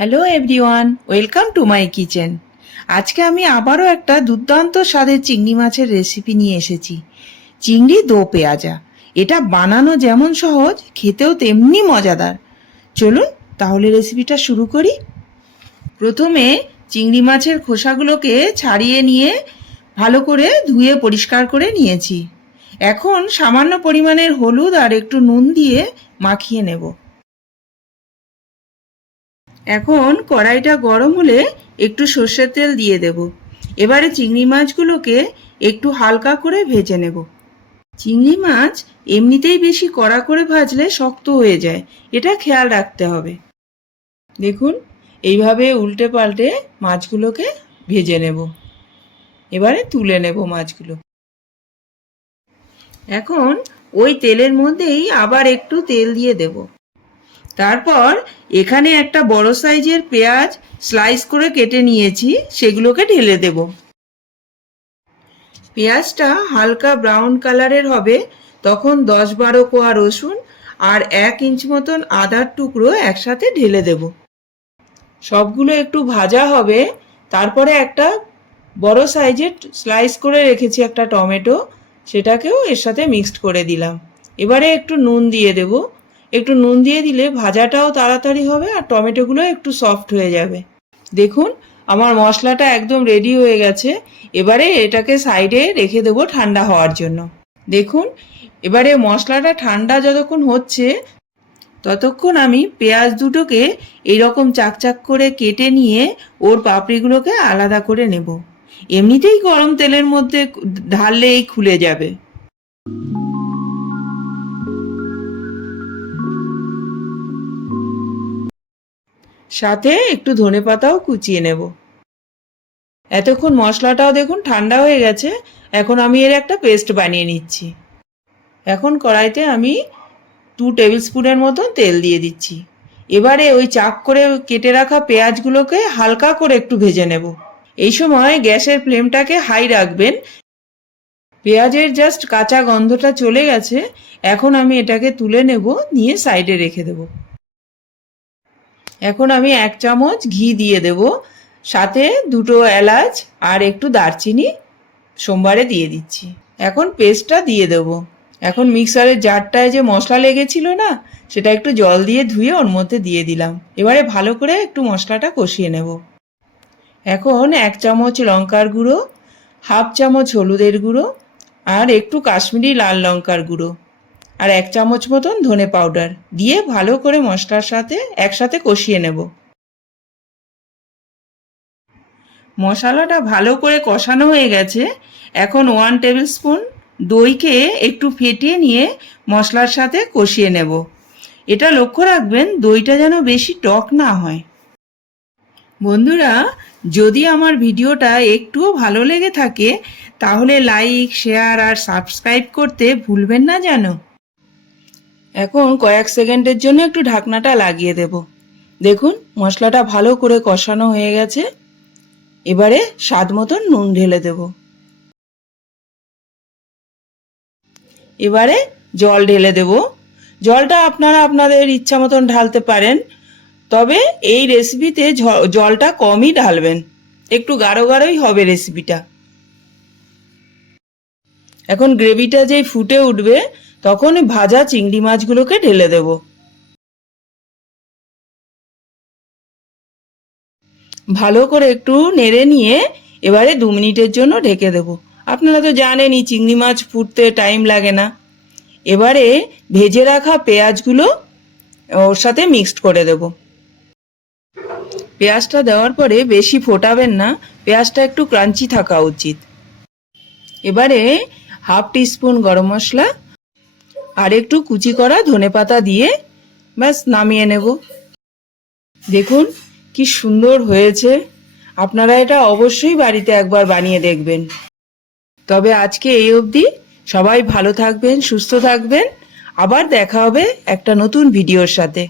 Hello everyone, welcome to my kitchen. আজকে আমি আবারও একটা দুর্দান্ত স্বাদের চিংড়ি মাছের রেসিপি নিয়ে এসেছি। চিংড়ি দো পেঁয়াজা। এটা বানানো যেমন সহজ, খেতেও তেমনি মজাদার। চলুন তাহলে রেসিপিটা শুরু করি। প্রথমে চিংড়ি মাছের খোসাগুলোকে ছাড়িয়ে নিয়ে ভালো করে ধুয়ে পরিষ্কার করে নিয়েছি। এখন সামান্য পরিমাণের হলুদ আর একটু নুন দিয়ে মাখিয়ে নেব। এখন কড়াইটা গরম হলে একটু সর্ষের তেল দিয়ে দেব। এবারে চিংড়ি মাছগুলোকে একটু হালকা করে ভেজে নেব। চিংড়ি মাছ এমনিতেই বেশি কড়া করে ভাজলে শক্ত হয়ে যায়, এটা খেয়াল রাখতে হবে। দেখুন, এইভাবে উল্টে পাল্টে মাছগুলোকে ভেজে নেব। এবারে তুলে নেব মাছগুলো। এখন ওই তেলের মধ্যেই আবার একটু তেল দিয়ে দেব। তারপর এখানে একটা বড় সাইজের পেঁয়াজ স্লাইস করে কেটে নিয়েছি, সেগুলোকে ঢেলে দেব। পেঁয়াজটা হালকা ব্রাউন কালারের হবে, তখন 10-12 কোয়া রসুন আর 1 ইঞ্চ মতন আদার টুকরো একসাথে ঢেলে দেব। সবগুলো একটু ভাজা হবে। তারপরে একটা বড় সাইজের স্লাইস করে রেখেছি একটা টমেটো, সেটাকেও এর সাথে মিক্সড করে দিলাম। এবারে একটু নুন দিয়ে দেব। একটু নুন দিয়ে দিলে ভাজাটাও তাড়াতাড়ি হবে আর টমেটোগুলো একটু সফট হয়ে যাবে। দেখুন, আমার মশলাটা একদম রেডি হয়ে গেছে। এবারে এটাকে সাইডে রেখে দেবো ঠান্ডা হওয়ার জন্য। দেখুন, এবারে মশলাটা ঠান্ডা যতক্ষণ হচ্ছে ততক্ষণ আমি পেঁয়াজ দুটোকে এইরকম চাকচাক করে কেটে নিয়ে ওর পাপড়িগুলোকে আলাদা করে নেব। এমনিতেই গরম তেলের মধ্যে ঢাললেই খুলে যাবে। সাথে একটু ধনেপাতাও কুচিয়ে নেব। এতক্ষণ মশলাটাও দেখুন ঠান্ডা হয়ে গেছে। এখন আমি এর একটা পেস্ট বানিয়ে নিচ্ছি। এখন কড়াইতে আমি 2 টেবিল স্পুনের মতো তেল দিয়ে দিচ্ছি। এবারে ওই চাক করে কেটে রাখা পেঁয়াজগুলোকে হালকা করে একটু ভেজে নেব। এই সময় গ্যাসের ফ্লেমটাকে হাই রাখবেন। পেঁয়াজের জাস্ট কাঁচা গন্ধটা চলে গেছে। এখন আমি এটাকে তুলে নেব, নিয়ে সাইডে রেখে দেব। এখন আমি 1 চামচ ঘি দিয়ে দেব, সাথে 2টো এলাচ আর একটু দারচিনি সোমবারে দিয়ে দিচ্ছি। এখন পেস্টটা দিয়ে দেব। এখন মিক্সারের জারটায় যে মশলা লেগেছিল না, সেটা একটু জল দিয়ে ধুয়ে ওর মধ্যে দিয়ে দিলাম। এবারে ভালো করে একটু মশলাটা কষিয়ে নেব। এখন 1 চামচ লঙ্কার গুঁড়ো, 1/2 চামচ হলুদের গুঁড়ো আর একটু কাশ্মীরি লাল লঙ্কার গুঁড়ো আর 1 চামচ মতন ধনে পাউডার দিয়ে ভালো করে মশলার সাথে একসাথে কষিয়ে নেব। মশলাটা ভালো করে কষানো হয়ে গেছে। এখন 1 টেবিল স্পুন দইকে একটু ফেটিয়ে নিয়ে মশলার সাথে কষিয়ে নেব। এটা লক্ষ্য রাখবেন দইটা যেন বেশি টক না হয়। বন্ধুরা, যদি আমার ভিডিওটা একটুও ভালো লেগে থাকে তাহলে লাইক, শেয়ার আর সাবস্ক্রাইব করতে ভুলবেন না যেন। এখন কয়েক সেকেন্ডের জন্য একটু ঢাকনাটা লাগিয়ে দেব। দেখুন, মশলাটা ভালো করে কষানো হয়ে গেছে। এবারে স্বাদ মতন নুন ঢেলে দেব। এবারে জল ঢেলে দেব। জলটা আপনারা আপনাদের ইচ্ছা মতন ঢালতে পারেন, তবে এই রেসিপিতে জলটা কমই ঢালবেন, একটু গাঢ় গাঢ়ই হবে রেসিপিটা। এখন গ্রেভিটা যেই ফুটে উঠবে তখন ভাজা চিংড়ি মাছগুলোকে ঢেলে দেব। ভালো করে একটু নেড়ে নিয়ে এবারে 2 মিনিটের জন্য ঢেকে দেব। আপনারা তো জানেনই চিংড়ি মাছ ফুটতে টাইম লাগে না। এবারে ভেজে রাখা পেঁয়াজগুলো ওর সাথে মিক্সড করে দেব। পেঁয়াজটা দেওয়ার পরে বেশি ফোটাবেন না, পেঁয়াজটা একটু ক্রাঞ্চি থাকা উচিত। এবারে 1/2 টিস্পুন গরম মশলা আর একটু কুচি করা ধনেপাতা দিয়ে ব্যাস নামিয়ে নেব। দেখুন কি সুন্দর হয়েছে। আপনারা এটা অবশ্যই বাড়িতে একবার বানিয়ে দেখবেন। তবে আজকে এই অবধি। সবাই ভালো থাকবেন, সুস্থ থাকবেন। আবার দেখা হবে একটা নতুন ভিডিওর সাথে।